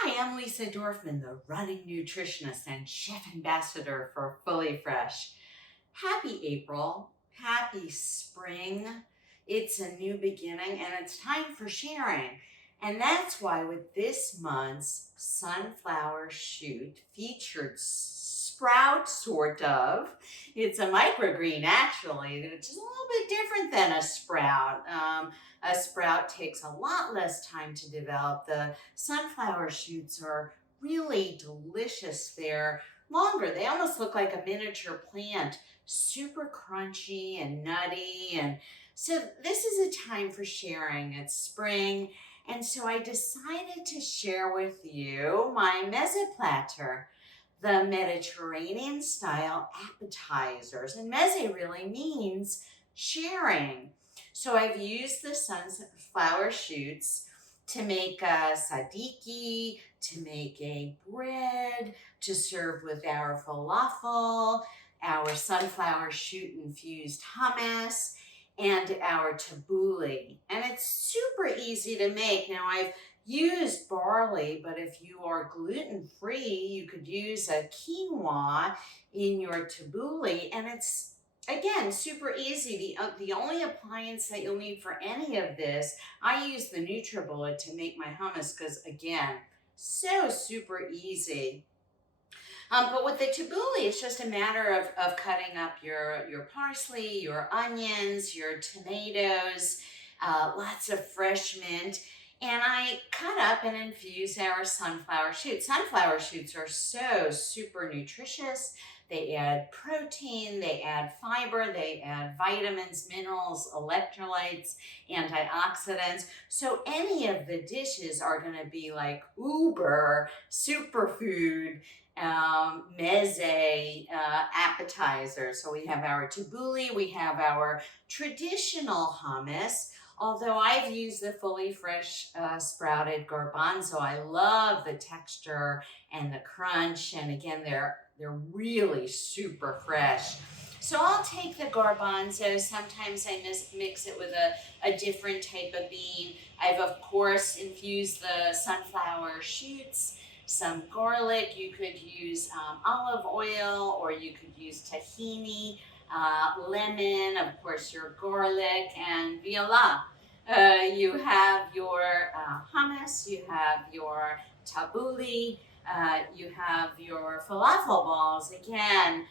Hi, I'm Lisa Dorfman, the running nutritionist and chef ambassador for Fully Fresh. Happy April, happy spring. It's a new beginning and it's time for sharing. And that's why with this month's sunflower shoot featured sprout, sort of. It's a microgreen actually, which is a little bit different than a sprout. A sprout takes a lot less time to develop. The sunflower shoots are really delicious. They're longer. They almost look like a miniature plant, super crunchy and nutty. And so this is a time for sharing. It's spring. And so I decided to share with you my meze platter, the Mediterranean style appetizers. And meze really means sharing. So I've used the sunflower shoots to make a sadiki, to make a bread, to serve with our falafel, our sunflower shoot infused hummus, and our tabbouleh. And it's super easy to make. Now I've used barley, but if you are gluten-free, you could use a quinoa in your tabbouleh, and it's again, super easy. The only appliance that you'll need for any of this, I use the NutriBullet to make my hummus because, again, so super easy. But with the tabbouleh, it's just a matter of cutting up your parsley, your onions, your tomatoes, lots of fresh mint. And I cut up and infuse our sunflower shoots. Sunflower shoots are so super nutritious. They add protein, they add fiber, they add vitamins, minerals, electrolytes, antioxidants. So any of the dishes are going to be like uber superfood meze appetizer. So we have our tabbouleh, we have our traditional hummus. Although I've used the fully fresh sprouted garbanzo, I love the texture and the crunch. And again, they're really super fresh. So I'll take the garbanzo. Sometimes I mix it with a different type of bean. I've of course infused the sunflower shoots, some garlic. You could use olive oil, or you could use tahini, lemon, of course your garlic, and voila. You have your hummus, you have your tabbouleh, you have your falafel balls. Again,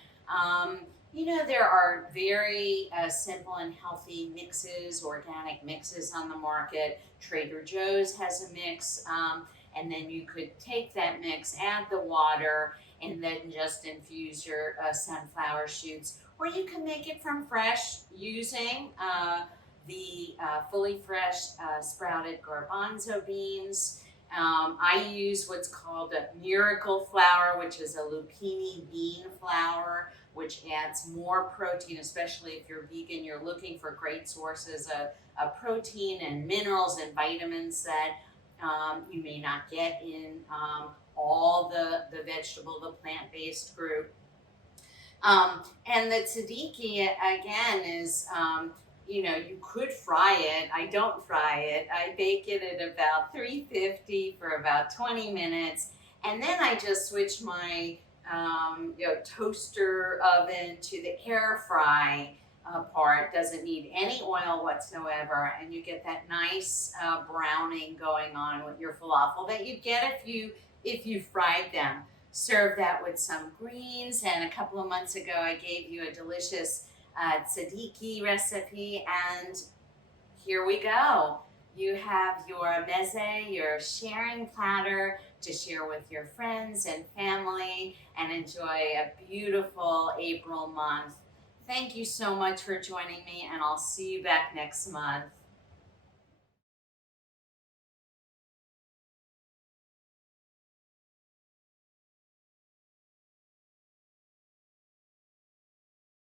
there are very simple and healthy mixes, organic mixes on the market. Trader Joe's has a mix. And then you could take that mix, add the water, and then just infuse your sunflower shoots. Or you can make it from fresh using the fully fresh sprouted garbanzo beans. I use what's called a miracle flour, which is a lupini bean flour, which adds more protein, especially if you're vegan. You're looking for great sources of protein and minerals and vitamins that you may not get in all the vegetable, the plant-based group. And the tzatziki, again, is, you could fry it. I don't fry it. I bake it at about 350 for about 20 minutes. And then I just switch my toaster oven to the air fry part. Doesn't need any oil whatsoever, and you get that nice browning going on with your falafel that you get if you fried them. Serve that with some greens, and a couple of months ago I gave you a delicious tzatziki recipe, and here we go. You have your meze, your sharing platter to share with your friends and family and enjoy a beautiful April month. Thank you so much for joining me, and I'll see you back next month.